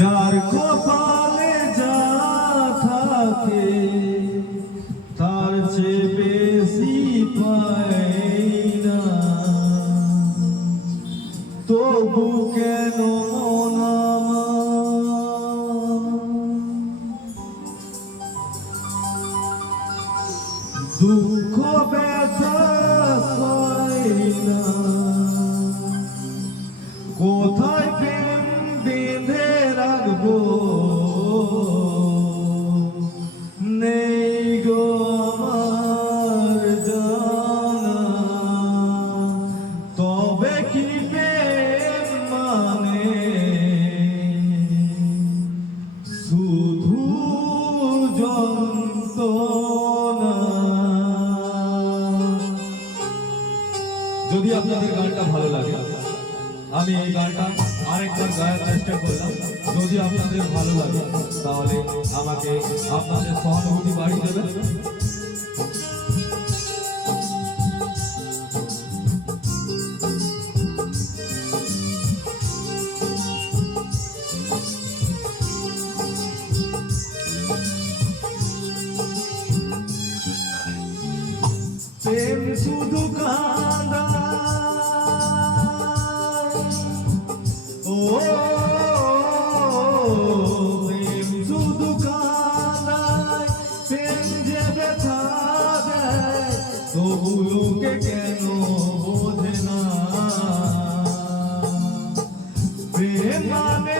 যার কপালে যা থাকে, তার চেয়ে বেশি পাই না। তবু কেন দুঃখ, ব্যথা না। কোথায় ভালো লাগে আমি এই গানটা আরেকবার গাওয়ার চেষ্টা করলাম যদি আপনাদের ভালো লাগে তাহলে আমাকে আপনাদের সহানুভূতি বাড়িয়ে দেবেন প্রেম শুধু তবু লোকে কেন বোঝে না প্রেম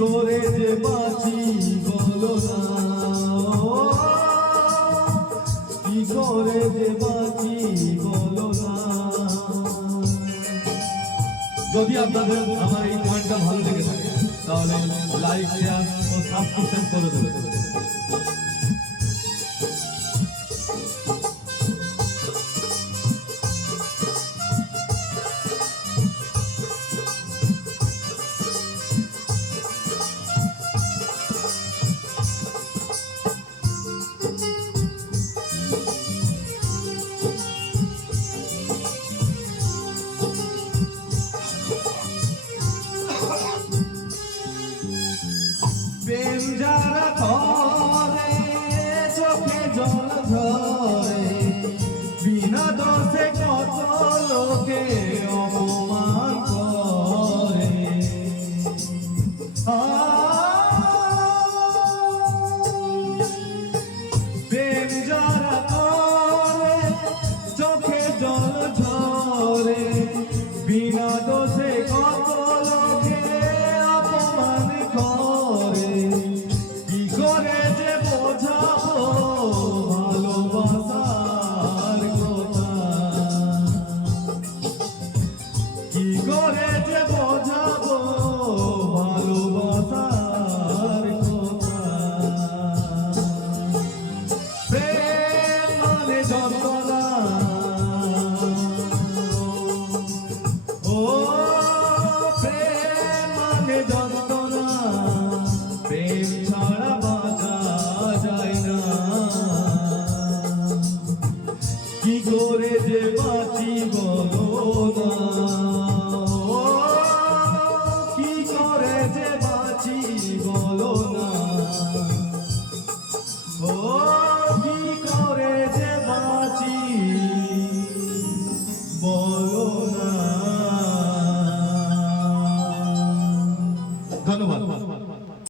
করে যে বাঁচি বলো না? করে যে বাঁচি, বলো না। যদি আপনাদের আমার এই পয়েন্টটা ভালো লেগে থাকে, তাহলে লাইক শেয়ার ও সাবস্ক্রিপশন করে দেবেন।